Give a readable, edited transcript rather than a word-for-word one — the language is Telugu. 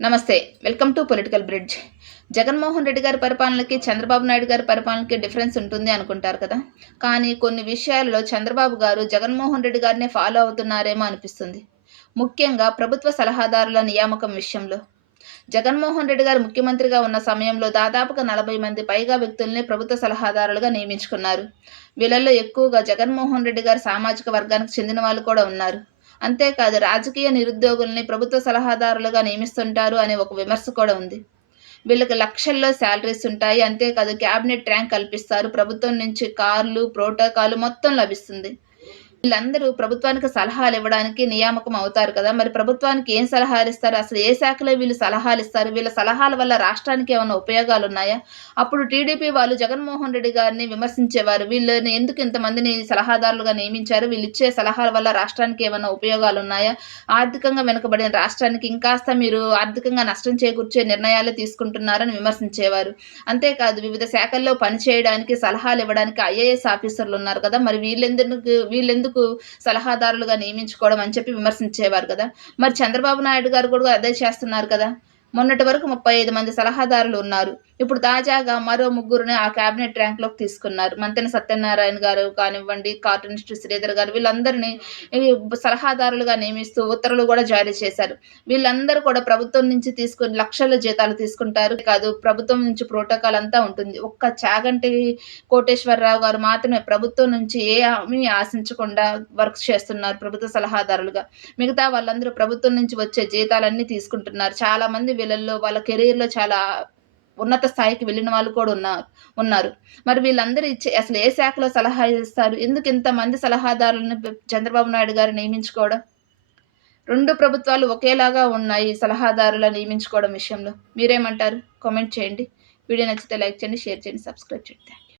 నమస్తే. Welcome to political bridge. Jaganmohan Reddy గారి పరిపాలనకి, చంద్రబాబు నాయుడు గారి పరిపాలనకి డిఫరెన్స్ ఉంటుంది అనుకుంటారు కదా! కానీ కొన్ని విషయాల్లో చంద్రబాబు గారు జగన్మోహన్ రెడ్డి గారినే ఫాలో అవుతున్నారేమో అనిపిస్తుంది. ముఖ్యంగా ప్రభుత్వ సలహాదారుల నియామకం విషయంలో. జగన్మోహన్ రెడ్డి గారు ముఖ్యమంత్రిగా ఉన్న సమయంలో దాదాపుగా 40 మంది పైగా వ్యక్తుల్ని ప్రభుత్వ సలహాదారులుగా నియమించుకున్నారు. వీళ్ళల్లో ఎక్కువగా జగన్మోహన్ రెడ్డి గారి సామాజిక వర్గానికి చెందిన వాళ్ళు కూడా ఉన్నారు. అంతేకాదు రాజకీయ నిరుద్యోగుల్ని ప్రభుత్వ సలహాదారులుగా నియమిస్తుంటారు అనే ఒక విమర్శ కూడా ఉంది. వీళ్ళకి లక్షల్లో శాలరీస్ ఉంటాయి. అంతేకాదు క్యాబినెట్ ర్యాంక్ కల్పిస్తారు. ప్రభుత్వం నుంచి కార్లు, ప్రోటోకాల్ మొత్తం లభిస్తుంది. వీళ్ళందరూ ప్రభుత్వానికి సలహాలివ్వడానికి నియామకం అవుతారు కదా! మరి ప్రభుత్వానికి ఏం సలహాలిస్తారు? అసలు ఏ శాఖలో వీళ్ళు సలహాలిస్తారు? వీళ్ళ సలహాల వల్ల రాష్ట్రానికి ఏమన్నా ఉపయోగాలున్నాయా? అప్పుడు టీడీపీ వాళ్ళు జగన్మోహన్ రెడ్డి గారిని విమర్శించేవారు. వీళ్ళని ఎందుకు ఇంతమందిని సలహాదారులుగా నియమించారు? వీళ్ళిచ్చే సలహాల వల్ల రాష్ట్రానికి ఏమన్నా ఉపయోగాలున్నాయా? ఆర్థికంగా వెనుకబడిన రాష్ట్రానికి ఇంకాస్త మీరు ఆర్థికంగా నష్టం చేకూర్చే నిర్ణయాలే తీసుకుంటున్నారని విమర్శించేవారు. అంతేకాదు వివిధ శాఖల్లో పనిచేయడానికి, సలహాలివ్వడానికి ఐఏఎస్ ఆఫీసర్లున్నారు కదా! మరి వీళ్ళెందుకు సలహాదారులుగా నియమించుకోవడం అని చెప్పి విమర్శించేవారు కదా! మరి చంద్రబాబు నాయుడు గారు కూడా అదే చేస్తున్నారు కదా! మొన్నటి వరకు 35 మంది సలహాదారులు ఉన్నారు. ఇప్పుడు తాజాగా మరో ముగ్గురిని ఆ క్యాబినెట్ ర్యాంక్‌లోకి తీసుకున్నారు. మంతెన సత్యనారాయణ గారు కానివ్వండి, కార్టూనిస్ట్ శ్రీధర్ గారు వీళ్ళందరినీ ఈ సలహాదారులుగా నియమిస్తూ ఉత్తర్వులు కూడా జారీ చేశారు. వీళ్ళందరూ కూడా ప్రభుత్వం నుంచి తీసుకొని లక్షల జీతాలు తీసుకుంటారు. కాదు ప్రభుత్వం నుంచి ప్రోటోకాల్ అంతా ఉంటుంది. ఒక్క చాగంటి కోటేశ్వరరావు గారు మాత్రమే ప్రభుత్వం నుంచి ఏ హామీ ఆశించకుండా వర్క్ చేస్తున్నారు ప్రభుత్వ సలహాదారులుగా. మిగతా వాళ్ళందరూ ప్రభుత్వం నుంచి వచ్చే జీతాలన్నీ తీసుకుంటున్నారు. చాలామంది వీళ్ళల్లో వాళ్ళ కెరియర్‌లో చాలా ఉన్నత స్థాయికి వెళ్ళిన వాళ్ళు కూడా ఉన్నారు. మరి వీళ్ళందరూ అసలు ఏ శాఖలో సలహా ఇస్తారు? ఎందుకు ఇంతమంది సలహాదారులను చంద్రబాబు నాయుడు గారు నియమించుకోవడం? 2 ప్రభుత్వాలు ఒకేలాగా ఉన్నాయి సలహాదారుల నియమించుకోవడం విషయంలో. మీరేమంటారు? కామెంట్ చేయండి. వీడియో నచ్చితే లైక్ చేయండి, షేర్ చేయండి, సబ్స్క్రైబ్ చేయండి.